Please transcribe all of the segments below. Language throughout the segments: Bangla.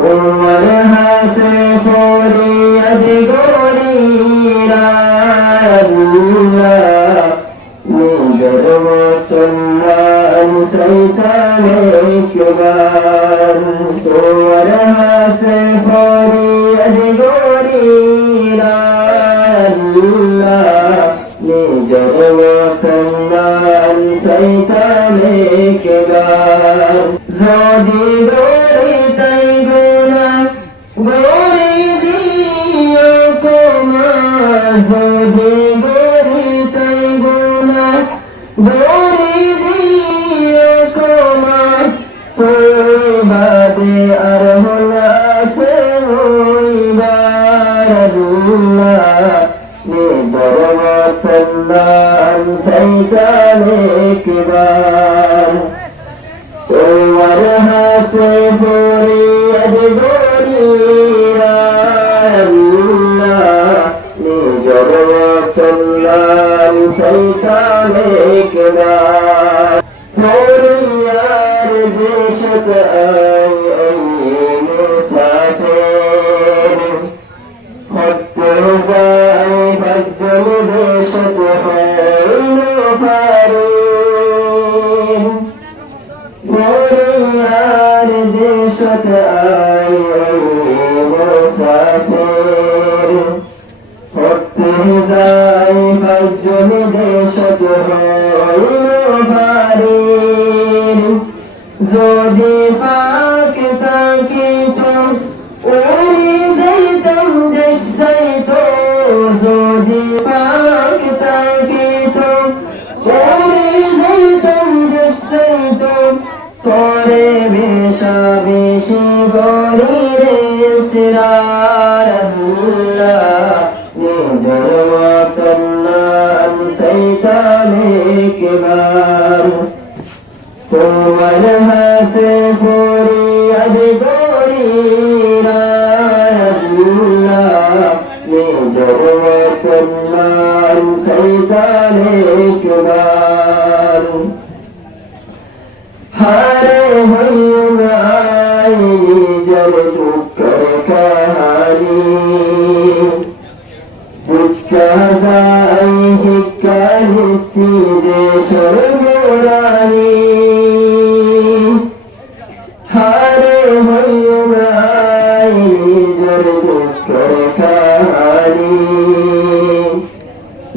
তোমার হাসে ফরিয়াদ করি আল্লাহ নিজের মতন শয়তানে একবার তোমার হাসে ফরিয়াদ করি আল্লাহ নিজের মতন শয়তানে একবার যদি গরি তাই গুনাহ গরি দিও ক্ষমা যদি গরি তাই গুনাহ গরি দিও ক্ষমা বাদে আর হলাসে হইবার আল্লাহ নিদর মতন শয়তানে একবার তোমার হাসে ফরিয়াদ করি আল্লাহ নিজের মতন শয়তানে একবার ফরিয়াদ দেশত আই মুসাফির হতে যায় ভজ্জম দেশত হইল পারি ফরিয়াদ দেশত আই মুসাফির হতে যায় ভজ্জম দেশত হইল পারি যদি পাক থাকিত উড়ি যাইতাম দেশ যাইতো যদি পাক থাকিত উড়ি যাইতাম দেশ যাইতো তোরে বেশা বেশি গরি রে সিরার আল্লাহ নিজের মতন শয়তানে একবার তোমার হাসে ফরিয়াদ করি আল্লাহ নিজের মতন শয়তানে একবার হারে হইম আই নিজের দুঃখের কাহানি শিক্ষা যাই শিক্ষা নীতি দেশের মুরানি হারে হইম আই নিজের দুঃখের কাহানি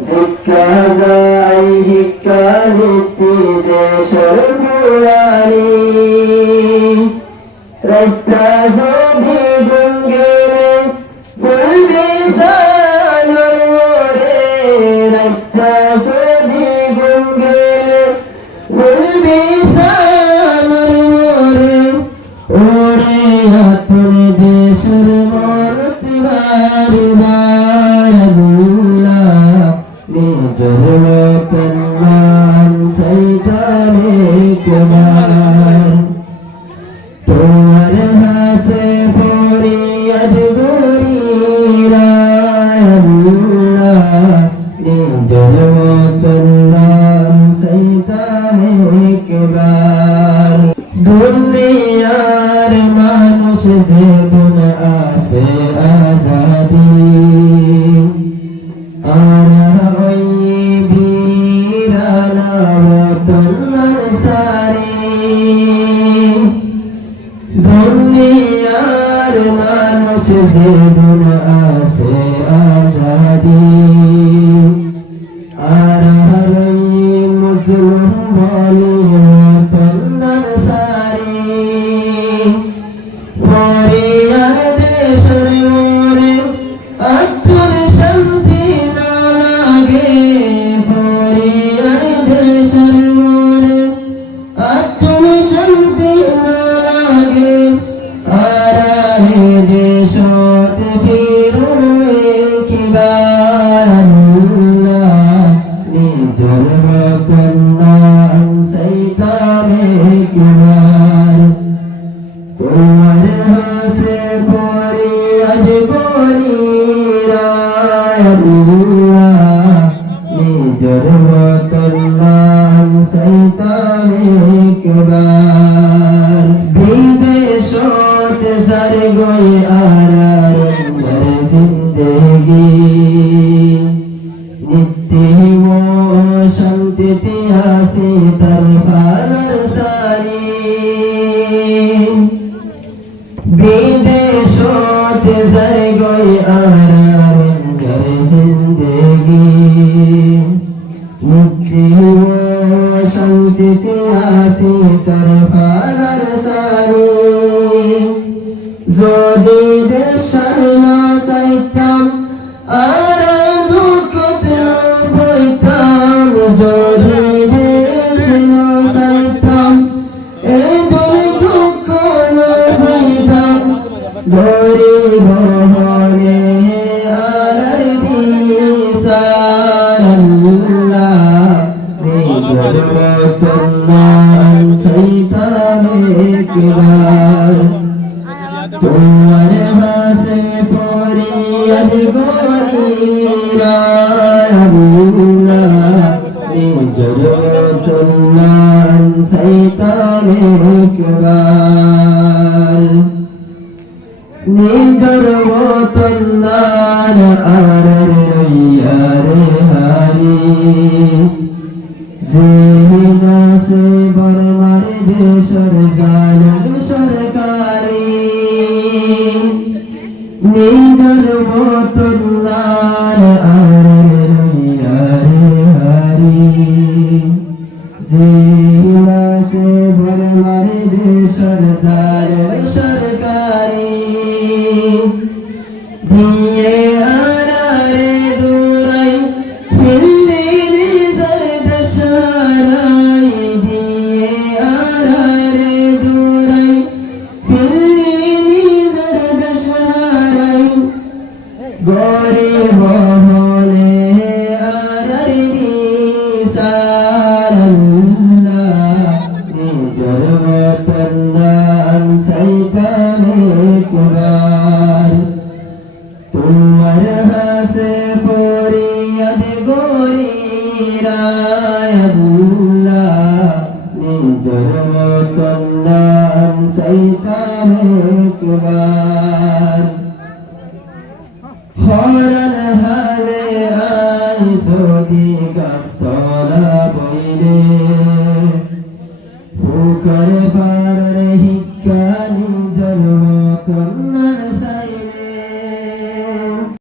শিক্ষা যাই শিক্ষা নীতি দেশের মুরানি রক্তা যদি গঙ্গেলে ফুলবে সানর মোরে রক্তা যদি গঙ্গেলে ফুলবে সানর মোরে ওরে আতর দেশের মরত বারে বার আল্লাহ নিজের মতন শয়তানে একবার তোমার হাসে ফরিয়াদ করি আল্লাহ নিজের মতন শয়তানে একবার দুনিয়ার মানুষ যেদিন আসে আজাদি আর ওই বীরানা মতন সারি দুনিয়ার মানুষ যেদিন আসে আজাদি আর মুসলিম বলি মতন সারি ফরিয়াদ দেশের মোরে আত্মর শান্তি না লাগে ফরিয়াদ দেশের মোরে আত্মর শান্তি না লাগে আরে দেশত ফিরু একবার আল্লাহ নিজের মতন শয়তানে একবার তোমার হাসে ফরিয়াদ করি আল্লাহ নিজের মতন শয়তানে একবার বিদেশত সারে গই আর জিন্দগি নিত্যি ও শান্তিতে আসি তার ভালার সারি বিদেশতে যাই গই আর জিন্দগি নিত্যি ও শান্তিতে আসি তার ভালার সারি যদি দেশার না চাইতাম আর দুঃখত না বইতাম যদি দেশ না চাইতাম এই দুই দুঃখ না বইতাম গরিব হরে আর বিচার আল্লাহ নিজের মতন নাম সাইতাম একবার তোমার হাসে ফরিয়াদ গরিরা আল্লাহ নিজের মতন নাম সাইতাম একবার নিজের মতন নাম আর রইয়ার হারি জিহিনা সে বরমার দেশর জালম সরকারি নিজের মতন নার আর রইয়ার হারি জিহিনা সে বরমার দেশর জালম সরকারি দিয়ে আরে দূরাই ফিরলি নিজের দশারাই দিয়ে আরে দূরাই ফিরলি নিজের দশারাই গরিব হলে আর বিচার আল্লাহ নিজের মতন নাম সাইতাম একবার তোমার হাসে ফরিয়াদ গরিরা আল্লাহ নিজের মতন নাম সাইতাম একবার হরণ হালে আই যদি গাছতলা